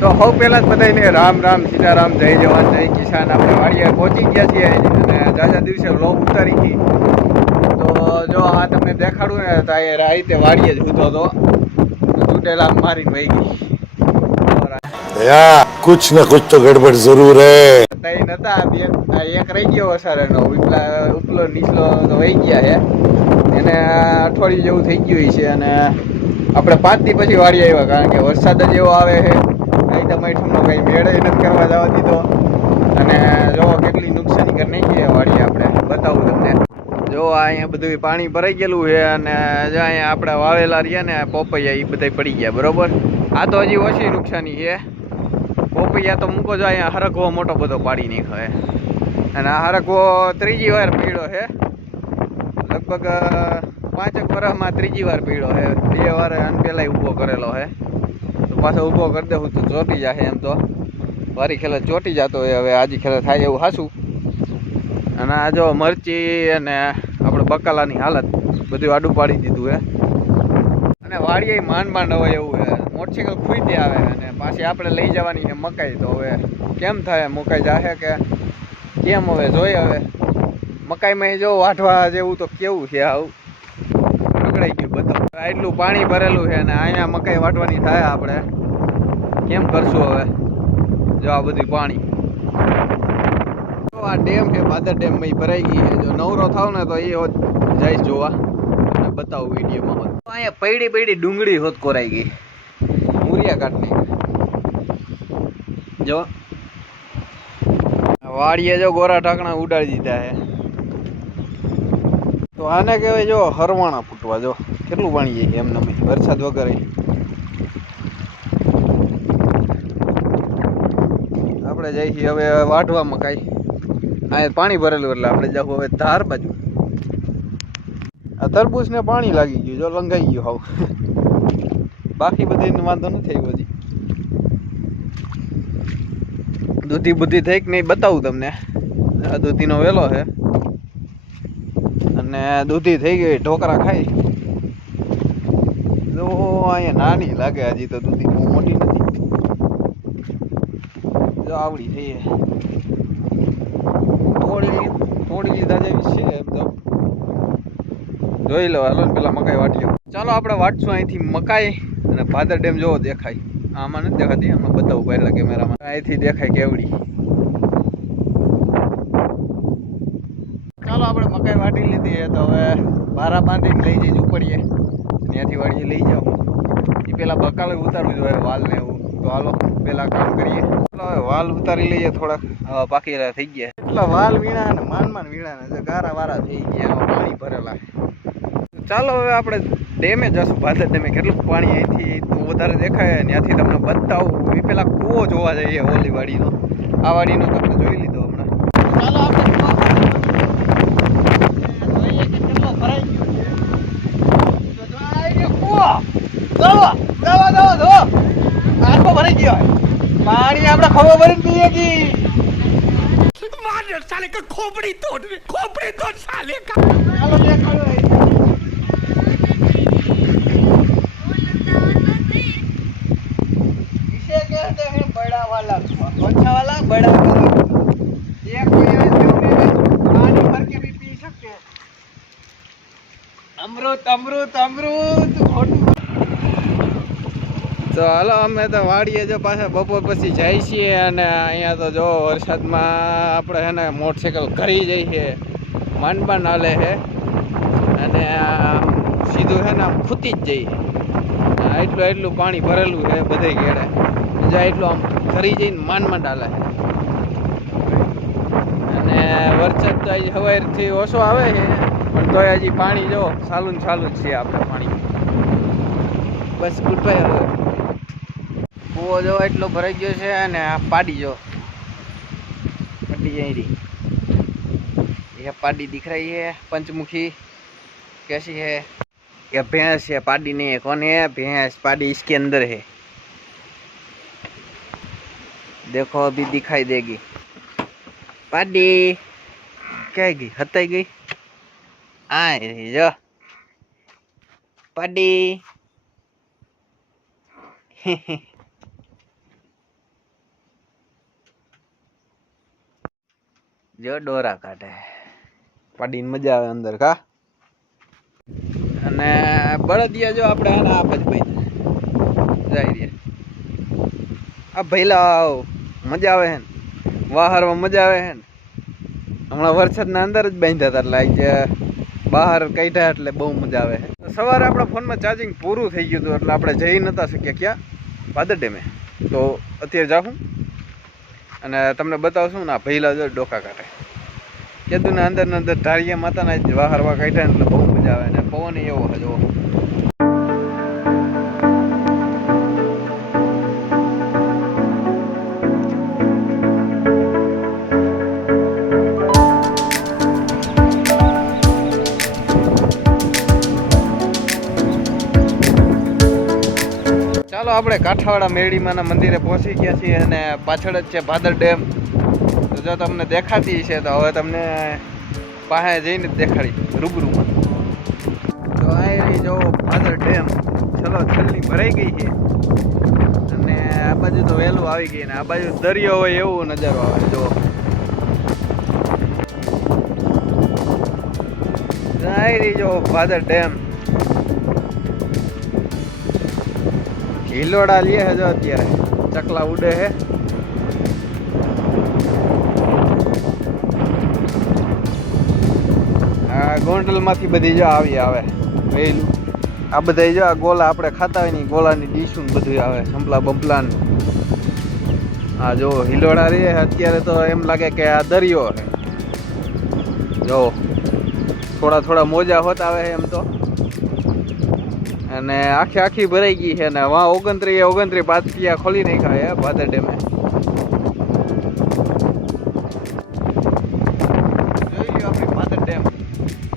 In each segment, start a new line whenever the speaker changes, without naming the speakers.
તો સૌ પહેલાં જ બધાને રામ રામ સીતારામ જય જવાન જય કિસાન. આપણે વાડીએ પહોંચી ગયા છીએ અને જાજા દિવસે લોક ઉતારી હતી. તો જો આ તમને દેખાડું ને તો એ રાઈતે વાડીએ જ ઉતો તો તૂટેલા મારી વહી ગઈ
કુછ ને કુછ તો ગડબડ જરૂર હે.
તઈ નતા એક રહી ગયો વસારેનો એનો ઉપલો નીચલો તો વહી ગયા હે એને અઠવાડિયું જેવું થઈ ગયું છે અને આપણે પાંચથી પછી વાડી આવ્યા કારણ કે વરસાદ જ એવો આવે છે. નહીં ટમાટરનો કંઈ મેળે નથી કરવા જવા દીધો. અને જો કેટલી નુકસાની કરી નાખીએ વાળી આપણે બતાવું તમને. જો અહીંયા બધું પાણી ભરાઈ ગયેલું છે અને જો અહીંયા આપણે વાવેલા રહ્યા ને પોપૈયા એ બધા પડી ગયા, બરોબર? આ તો હજી ઓછી નુકસાની છે. પોપૈયા તો મૂકો જો અહીંયા હરકવો મોટો બધો પાડી નાખ્યો અને આ હરકવો ત્રીજી વાર પીળો છે. લગભગ પાંચેક વર્ષમાં ત્રીજી વાર પીળો છે. બે વાર અન પહેલાં ઊભો કરેલો છે. પાછો ઊભો કરી દેવું તો ચોટી જશે એમ તો. વારી ખેલા ચોટી જતો હોય હવે, આજે ખેલા થાય એવું હાસું. અને આ જો મરચી અને આપણે બકાલાની હાલત, બધું આડું પાડી દીધું હે. અને વાડીએ માંડ માંડ હોય એવું છે મોટરસાઇકલ ખૂઈતી આવે અને પાછી આપણે લઈ જવાની છે મકાઈ તો હવે કેમ થાય? મકાઈ જાહે કે કેમ હવે? જોઈએ હવે. મકાઈમાં જો વાઢવા જેવું તો કેવું છે આવું? રગડાઈ ગયું બધું. એટલું પાણી ભરેલું છે અને અહીંયા મકાઈ વાટવાની થાય આપણે. કેમ કરશું હવે? જો આ બધું પાણી. આ ડેમ છે પાદર ડેમમાં ભરાઈ ગઈ છે. જો નવરો થાવ ને તો એ જઈશ જોવા. અને બતાવું વિડીયોમાં અહીંયા પૈડી પૈડી ડુંગળી હોત કોરાઈ ગઈ. મૂરિયા કાઢની જો. વાડીએ જો ગોરા ઢાંકણા ઉડાડી દીધા છે. તો આને કહેવાય જો હરવાણા ફૂટવા, જો. કેટલું પાણી જાય એમ નમે? વરસાદ વગર. આપણે જઈએ છીએ હવે વાઢવામાં કાંઈ. અહીંયા પાણી ભરેલું એટલે આપણે જાવ હવે ધાર બાજુ. આ તરબૂચ ને પાણી લાગી ગયું, જો લંઘાઈ ગયું હાવ. બાકી બધી વાંધો નથી આવ્યો હજી. દૂધી બુદ્ધિ થઈ કે નહીં બતાવું તમને. આ દૂધીનો વેલો છે. અને દૂધી થઈ ગઈ ઢોકરા ખાઈ. અહીંયા નાની લાગે, હજી તો દૂધી બહુ મોટી નથી. જો આવડી છે થોડી થોડી લીધા જેવી છે જોઈ લો, હાલો પેલા મકાઈ વાટ્યો ચાલો, આપણે વાટશું અહીંથી મકાઈ અને ભાદર ડેમ જોવો દેખાય. આમાં નથી દેખાતી, આમાં બતાવું પહેલા કેમેરામાં. અહીંથી દેખાય કેવડી. ચાલો, આપણે મકાઈ વાટી લીધી, એ તો હવે બારા બાંધીને લઈ જઈ ઉપડીએ. ત્યાંથી વાળીએ લઈ એ પેલા બકાલે ઉતારવું જોઈએ વાલ ને એવું. તો હાલો, પેલા કામ કરીએ. વાલ ઉતારી લઈએ થોડાક. પાકી થઈ ગયા. એટલા વાલ વીણા ને માન માન વીણા ને ગારા વારા થઈ ગયા પાણી ભરેલા. ચાલો, હવે આપણે ડેમે જશું. ભાદર ડેમે કેટલું પાણી અહીંથી તો વધારે દેખાય ત્યાંથી તમને બતાવું. એ પેલા કૂવો જોવા જઈએ ઓલી વાડીનો. આ વાડીનો તમને જોઈ લીધો હમણાં ચાલો આપણે કૂવા પાસે જોઈએ કે કેટલો ભરાઈ ગયો છે તો જો આ આવી ગયો કૂવો જવો જવો જવો જો આખો ભરાઈ ગયો પાણી આપણે ખબર ભરીને પીએ કી
मार साले का खोपड़ी तोड़ खोपड़ी तोड़ साले का
ચાલો દેખાડો અહીં. इसे कहते हैं बड़ा वाला कुआं कौन सा वाला बड़ा वाला कुआं ये कोई ऐसे में पानी भर के भी पी सकते हैं અમૃત અમૃત અમૃત ખોટું તો હાલો, અમે તો વાડીએ જો પાછા બપોર પછી જાય છીએ અને અહીંયા તો જો વરસાદમાં આપણે છે ને મોટરસાઇકલ કરી જઈએ છીએ માંડમાં હાલે છે. અને સીધું છે ને આમ ખૂતી જ જઈએ એટલું એટલું પાણી ભરેલું છે બધે ઘેડે જો એટલું આમ ઘરી જઈને માંડ હાલે અને વરસાદ તો હજી સવારથી ઓછો આવે છે, પણ તોય હજી પાણી જો સાલું ને સાલું જ છે આપણે પાણી. બસ ગુડબાય હવે. કૂવો જો એટલો ભરાઈ ગયો છે અને આ પાડી જો પાડી જઈ રહી ये पाडी दिख रही है पंचमुखी कैसी है ये भैंस है पाडी नहीं है कौन है भैंस पाडी इसके अंदर है देखो अभी दिखाई देगी पाडी क्या गई हताई गई आ रही जो पाडी જો ડોરા કાઢે. પાડીને મજા આવે અંદર કા? અને બળદિયા જો આપણે આના આપ જ ભાઈ જાય. રે. આ ભૈલા મજા આવે હે વાહરમાં મજા આવે હે હમણાં વરસાદના અંદર જ બાંધ્યા હતા એટલે આજે બહાર કાઢ્યા એટલે બહુ મજા આવે છે સવારે આપણા ફોનમાં ચાર્જિંગ પૂરું થઈ ગયું હતું એટલે આપણે જઈ નતા શક્યા ક્યાં? પાદર ડેમે તો અત્યારે જાઉં. અને તમને બતાવશું ને ભૈલા જો ડોકા કાઢે કીધું ને અંદર ને અંદર ધારિયા માતાના જ વાહરવા કાઢ્યા એટલે બહુ મજા આવે ને પવન એવો છે આપણે કાંઠાવાડા મેળીમાંના મંદિરે પહોંચી ગયા છીએ અને પાછળ જ છે ભાદર ડેમ. તો જો તમને દેખાતી છે તો હવે તમને પાસે જઈને દેખાડી રૂબરૂમાં. તો આ જો ભાદર ડેમ. ચલો, છેલ્લી ભરાઈ ગઈ છે. અને આ બાજુ તો વહેલું આવી ગઈ ને આ બાજુ દરિયો હોય એવો નજારો આવે જો આ જો ભાદર ડેમ. હિલોડા લે છે અત્યારે. ચકલા ઉડે છે આ ગોંડલમાંથી બધી જો આવી આવે. વહેલું આ બધા જો આ ગોલા આપણે ખાતા હોય ને ગોલાની ડીશું બધું આવે. સંપલા બંપલા આ જો હિલોડા રે અત્યારે તો એમ લાગે કે આ દરિયો છે જો. થોડા થોડા મોજા હોતા આવે એમ તો. અને આખી આખી ભરાઈ ગઈ છે ને વાં ઓગણત્રીસ ઓગણત્રીસ પાતિયા ખોલી નાખ્યા છે ભાદર ડેમે.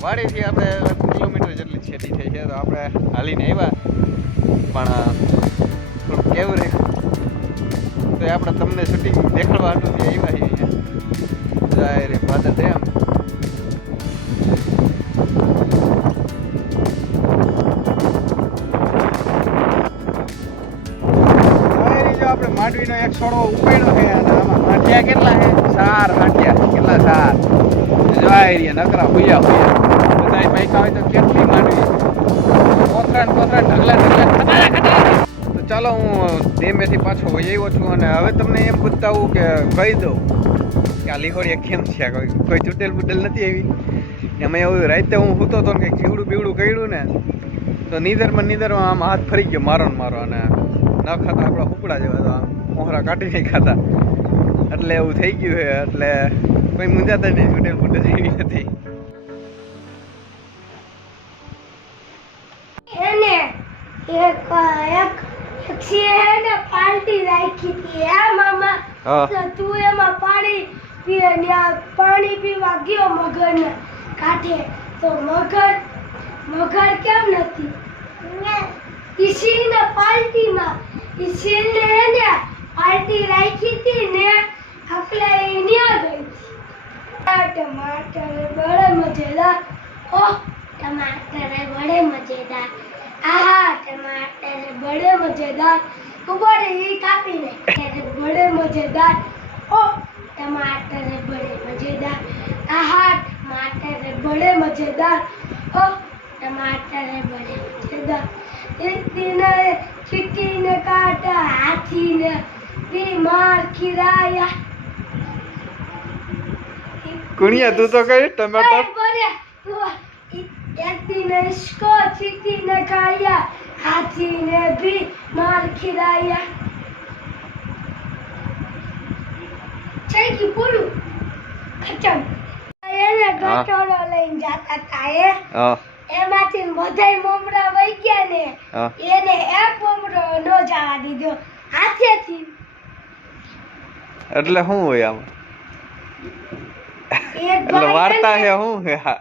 વાડીથી આપણે કિલોમીટર જેટલી છેટી થઈ છે તો આપણે હાલીને આવ્યા. પણ થોડુંક કેવું રહે તો આપણે તમને શૂટિંગ દેખાડવા ત્યાં આવ્યા છીએ. જાય રે ભાદર ડેમ. માંડવીનો એક છોડો ઉપાડ્યો છે. હાંઠિયા કેટલા છે? ચાર હાંઠિયા કેટલા ચાર? જવાય એરિયા નકરા હુયા હુયા. બધા પૈસા હોય તો કેટલી માંડવી? કોથરા ને ઢગલા. ઢગલા તો ચાલો હું ધીમેથી પાછો વહી છું અને હવે તમને એમ બતાવું કે કહી દઉં કે આ લીહોડી કેમ છે? કોઈ કોઈ ચૂટેલ બુટેલ નથી આવી? એમાં એવું રાતે હું સૂતો હતો ને કંઈક જીવડું બીવડું કર્યું ને, તો નીંદરમાં નીંદરમાં આમ હાથ ફરી ગયો મારો ને મારો અને ન ખાતા આપણા હુકડા જેવા આમ. મોહરા કાઢી નહીં ખાતા એટલે એવું થઈ ગયું છે એટલે કોઈ મુંજાતા નહીં છૂટેલ ફૂટે એવી નથી
એને એક એક એક પાર્ટી રાખી હતી. હે મામા તો તું એમાં પાણી પીએ ને પાણી પીવા ગયો મગરને કાંઠે. તો મગર મગર કેમ નથી? ઈ સિંહને પાર્ટીમાં ઈ સિંહને એને आरती रखी थी ने अकलाई नहीं आ गई थी। टमाटर बड़े मज़ेदार। ओ, टमाटर बड़े मज़ेदार। आहा, टमाटर बड़े मज़ेदार। ऊपर ही काफ़ी ने बड़े मज़ेदार। ओ, टमाटर बड़े मज़ेदार। आहा, टमाटर बड़े मज़ेदार। ओ, टमाटर बड़े मज़ेदार। एक दिन छिक्की काटा, हाथी ने બીમાર
કુણિયા તું તો કઈ
ટમેટા એકદીને ઇશ્કો લઈને જાતા હતા એ
હા
એમાંથી બધાય મમરા વહી ને એને એક મમરો નો જવા દીધો હાથેથી
એટલે શું હોય આમાં? એટલે વાર્તા છે શું છે હા